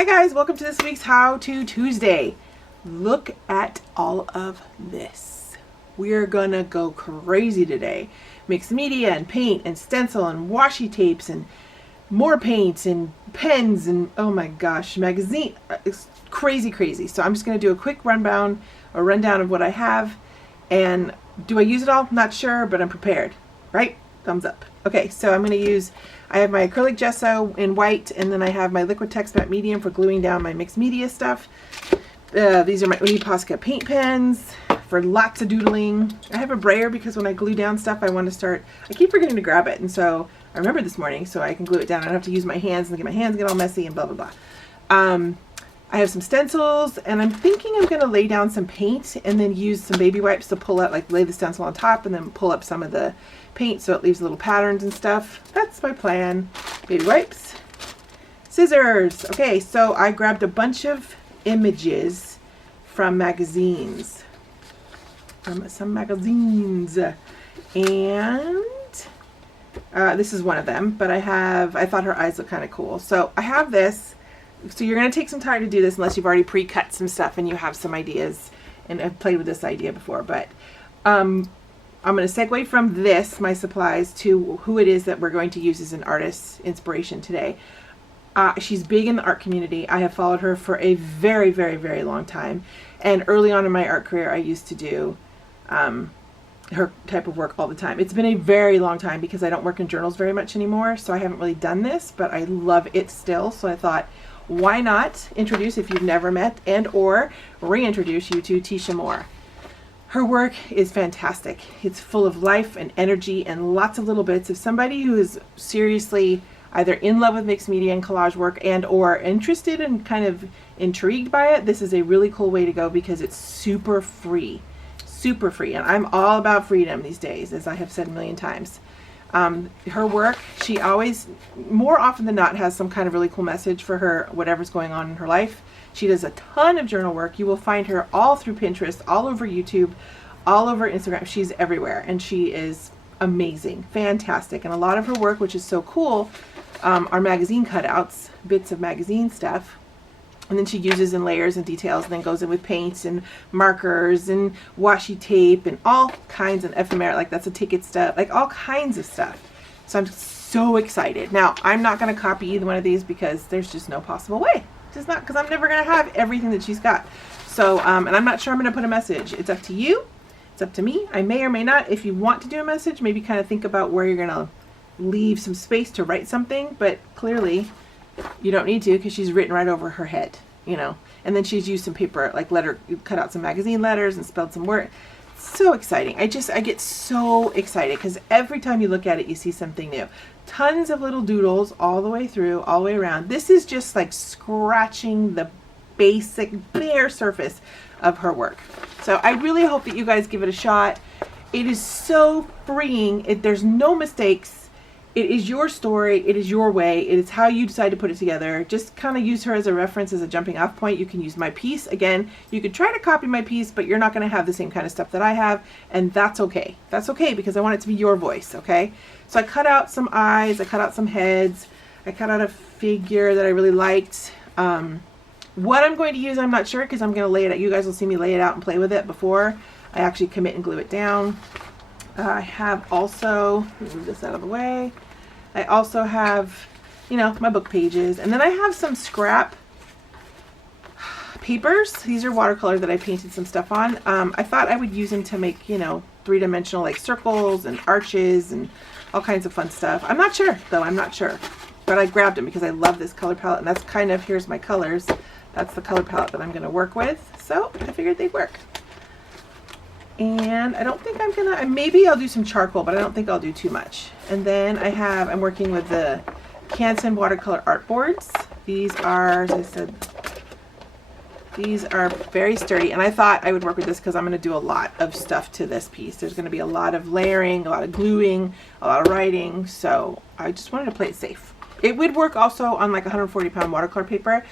Hi guys, welcome to this week's How To Tuesday. Look at all of this. We're gonna go crazy today. Mixed media and paint and stencil and washi tapes and more paints and pens and oh my gosh, magazine. It's crazy. So I'm just gonna do a quick rundown of what I have. And do I use it all? Not sure, but I'm prepared, right? Thumbs up. Okay, so I have my acrylic gesso in white, and then I have my Liquitex matte medium for gluing down my mixed media stuff. These are my Uni Posca paint pens for lots of doodling. I have a brayer because when I glue down stuff, I keep forgetting to grab it, and so I remembered this morning, so I can glue it down. I don't have to use my hands and my hands get all messy and blah, blah, blah. I have some stencils, and I'm thinking I'm going to lay down some paint and then use some baby wipes to pull up, like lay the stencil on top and then pull up some of the paint so it leaves little patterns and stuff. That's my plan. Baby wipes. Scissors. Okay, so I grabbed a bunch of images from magazines. Some magazines. And this is one of them, but I thought her eyes look kind of cool. So I have this. So you're going to take some time to do this unless you've already pre-cut some stuff and you have some ideas, and I've played with this idea before, but I'm going to segue from this, my supplies, to who it is that we're going to use as an artist's inspiration today. She's big in the art community. I have followed her for a very, very, very long time, and early on in my art career I used to do her type of work all the time. It's been a very long time because I don't work in journals very much anymore, so I haven't really done this, but I love it still, so I thought, why not introduce, if you've never met, and or reintroduce you to TEESHA Moore. Her work is fantastic. It's full of life and energy and lots of little bits. If somebody who is seriously either in love with mixed media and collage work and or interested and kind of intrigued by it, this is a really cool way to go because it's super free. Super free. And I'm all about freedom these days, as I have said a million times. Her work, she always, more often than not, has some kind of really cool message for her, whatever's going on in her life. She does a ton of journal work. You will find her all through Pinterest, all over YouTube, all over Instagram. She's everywhere, and she is amazing, fantastic. And a lot of her work, which is so cool, are magazine cutouts, bits of magazine stuff. And then she uses in layers and details, and then goes in with paints and markers and washi tape and all kinds of ephemera, like that's a ticket stuff, like all kinds of stuff. So I'm so excited. Now, I'm not going to copy either one of these because there's just no possible way. Just not, because I'm never going to have everything that she's got. So, and I'm not sure I'm going to put a message. It's up to you. It's up to me. I may or may not. If you want to do a message, maybe kind of think about where you're going to leave some space to write something, but clearly you don't need to because she's written right over her head, you know. And then she's used some paper, like cut out some magazine letters and spelled some words. So exciting. I get so excited because every time you look at it, you see something new. Tons of little doodles all the way through, all the way around. This is just like scratching the basic, bare surface of her work. So I really hope that you guys give it a shot. It is so freeing. There's no mistakes. It is your story. It is your way. It is how you decide to put it together. Just kind of use her as a reference, as a jumping off point. You can use my piece. Again, you could try to copy my piece, but you're not going to have the same kind of stuff that I have, and that's okay. That's okay because I want it to be your voice, okay? So I cut out some eyes. I cut out some heads. I cut out a figure that I really liked. What I'm going to use, I'm not sure because I'm going to lay it out. You guys will see me lay it out and play with it before I actually commit and glue it down. I have also, let me move this out of the way. I also have, you know, my book pages. And then I have some scrap papers. These are watercolor that I painted some stuff on. I thought I would use them to make, you know, three-dimensional like circles and arches and all kinds of fun stuff. I'm not sure, though. I'm not sure. But I grabbed them because I love this color palette. And that's kind of, here's my colors. That's the color palette that I'm going to work with. So I figured they'd work. And I don't think I'm gonna, maybe I'll do some charcoal, but I don't think I'll do too much. And then I'm working with the Canson watercolor art boards. These are, as I said, these are very sturdy. And I thought I would work with this because I'm gonna do a lot of stuff to this piece. There's gonna be a lot of layering, a lot of gluing, a lot of writing. So I just wanted to play it safe. It would work also on like 140-pound watercolor paper.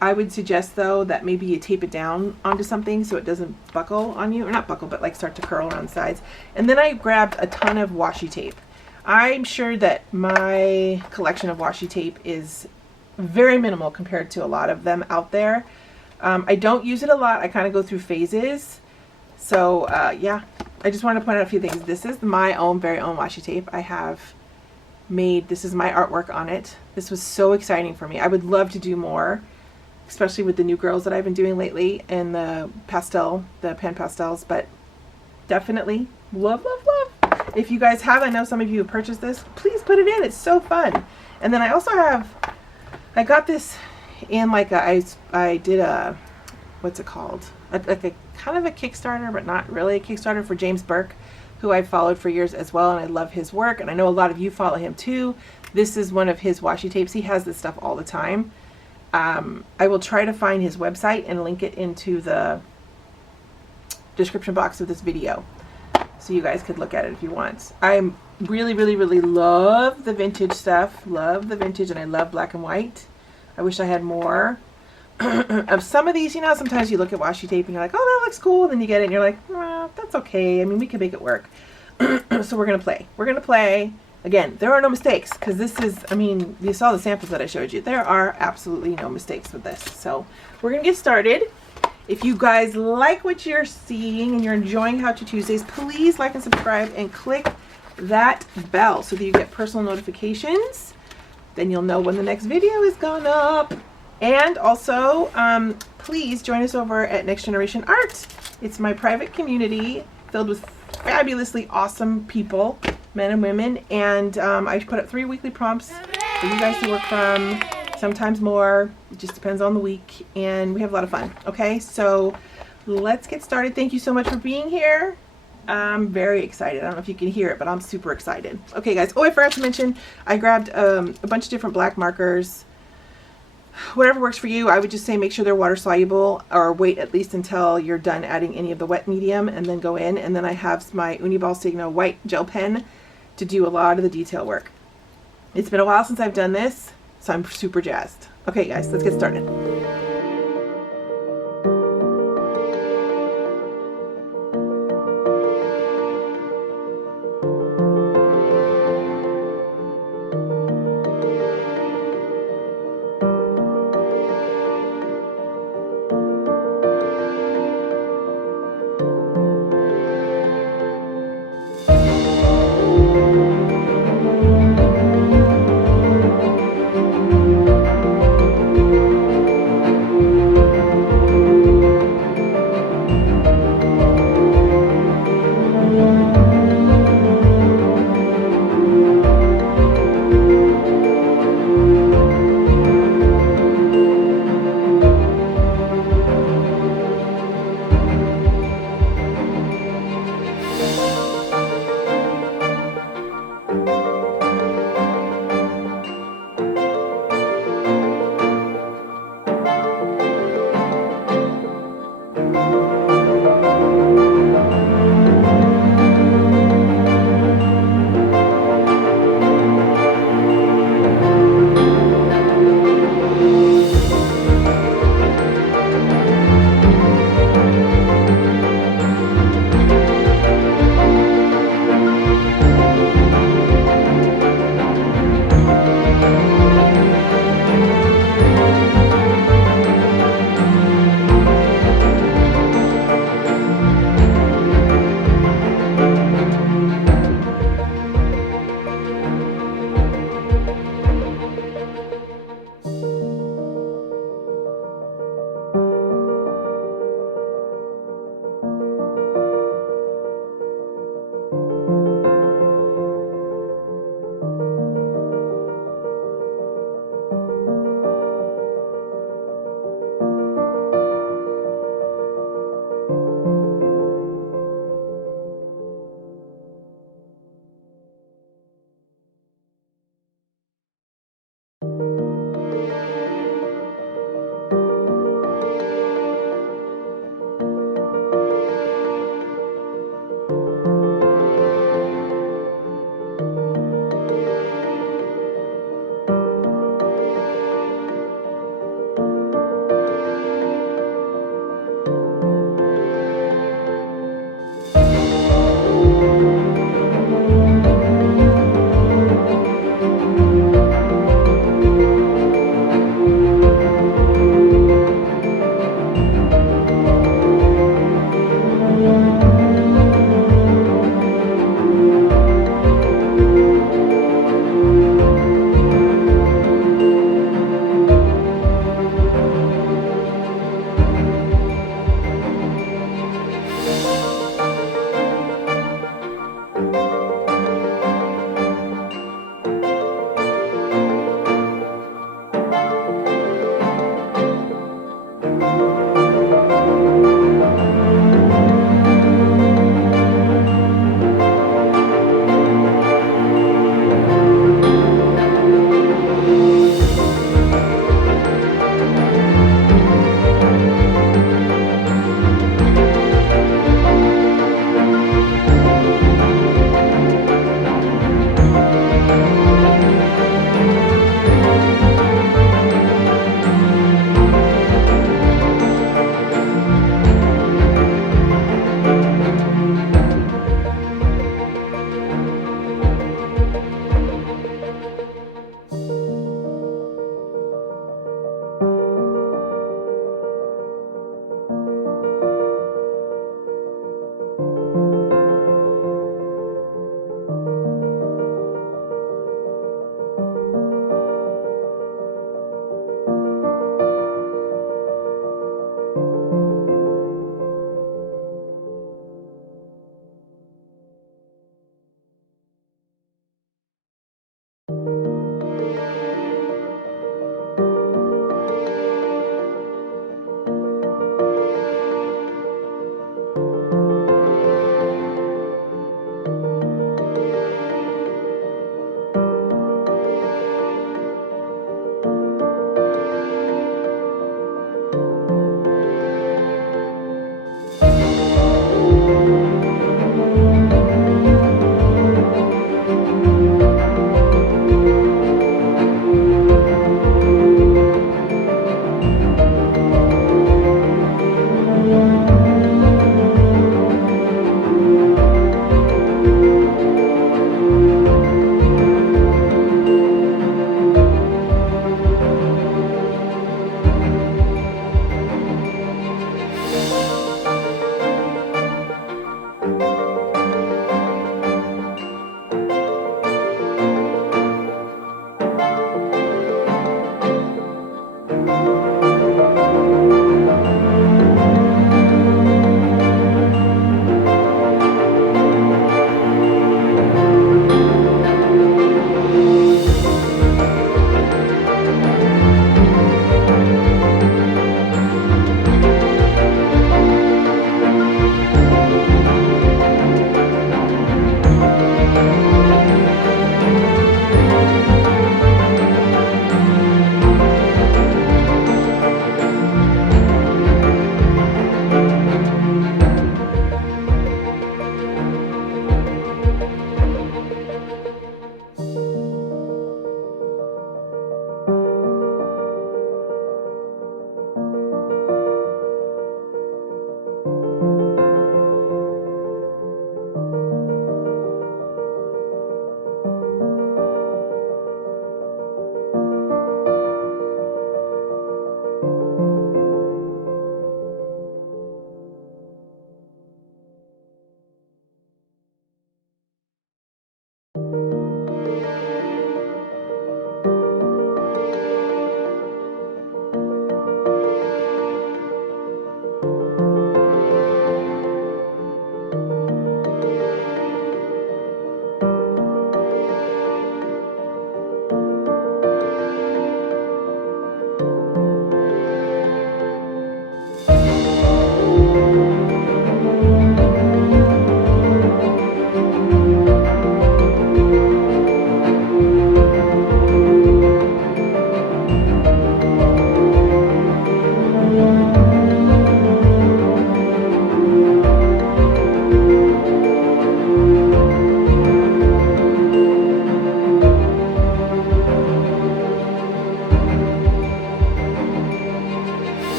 I would suggest though that maybe you tape it down onto something so it doesn't buckle on you, or not buckle, but like start to curl around the sides. And then I grabbed a ton of washi tape. I'm sure that my collection of washi tape is very minimal compared to a lot of them out there. I don't use it a lot. I kind of go through phases. So yeah, I just wanted to point out a few things. This is my own very own washi tape. I have made, this is my artwork on it. This was so exciting for me. I would love to do more, especially with the new girls that I've been doing lately and the pastel, the pan pastels, but definitely love, love, love. If you guys have, I know some of you have purchased this, please put it in. It's so fun. And then I also have, I got this in like a, I did a, what's it called? Like a kind of a Kickstarter, but not really a Kickstarter, for James Burke, who I've followed for years as well, and I love his work, and I know a lot of you follow him too. This is one of his washi tapes. He has this stuff all the time. I will try to find his website and link it into the description box of this video, so you guys could look at it if you want. I really, really, really love the vintage stuff. Love the vintage, and I love black and white. I wish I had more of some of these. You know, sometimes you look at washi tape and you're like, oh, that looks cool. Then you get it and you're like, well, that's okay. I mean, we can make it work. So we're going to play. We're going to play. Again, there are no mistakes, because this is, I mean, you saw the samples that I showed you. There are absolutely no mistakes with this. So we're going to get started. If you guys like what you're seeing and you're enjoying How To Tuesdays, please like and subscribe and click that bell so that you get personal notifications. Then you'll know when the next video is gone up. And also, please join us over at Next Generation Art. It's my private community filled with fabulously awesome people, men and women. And I put up 3 weekly prompts for you guys to work from, sometimes more. It just depends on the week. And we have a lot of fun. Okay, so let's get started. Thank you so much for being here. I'm very excited. I don't know if you can hear it, but I'm super excited. Okay, guys. Oh, I forgot to mention, I grabbed a bunch of different black markers. Whatever works for you. I would just say make sure they're water soluble, or wait at least until you're done adding any of the wet medium and then go in. And then I have my Uniball Signo white gel pen to do a lot of the detail work. It's been a while since I've done this, so I'm super jazzed. Okay, guys, let's get started.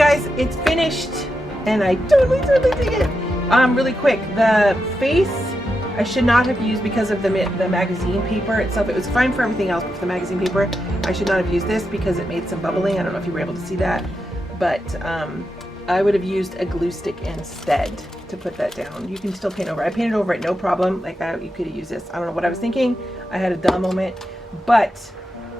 guys, it's finished, and I totally dig it. Really quick, the face I should not have used because of the magazine paper itself. It was fine for everything else, but for the magazine paper, I should not have used this because it made some bubbling. I don't know if you were able to see that, but I would have used a glue stick instead to put that down. You can still paint over. I painted over it, no problem. Like you could have used this. I don't know what I was thinking. I had a dumb moment, but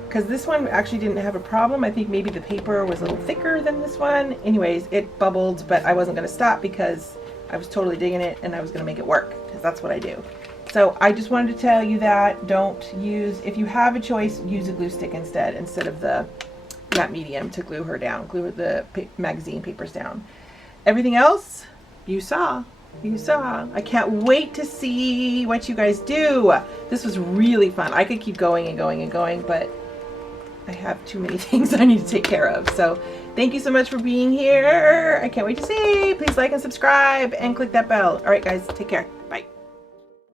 because this one actually didn't have a problem. I think maybe the paper was a little thicker than this one. Anyways, it bubbled, but I wasn't going to stop because I was totally digging it and I was going to make it work because that's what I do. So I just wanted to tell you that don't use, if you have a choice, use a glue stick instead of the matte medium to glue her down, glue the magazine papers down. Everything else you saw. I can't wait to see what you guys do. This was really fun. I could keep going and going, but I have too many things I need to take care of. So thank you so much for being here. I can't wait to see. Please like and subscribe and click that bell. All right, guys, take care.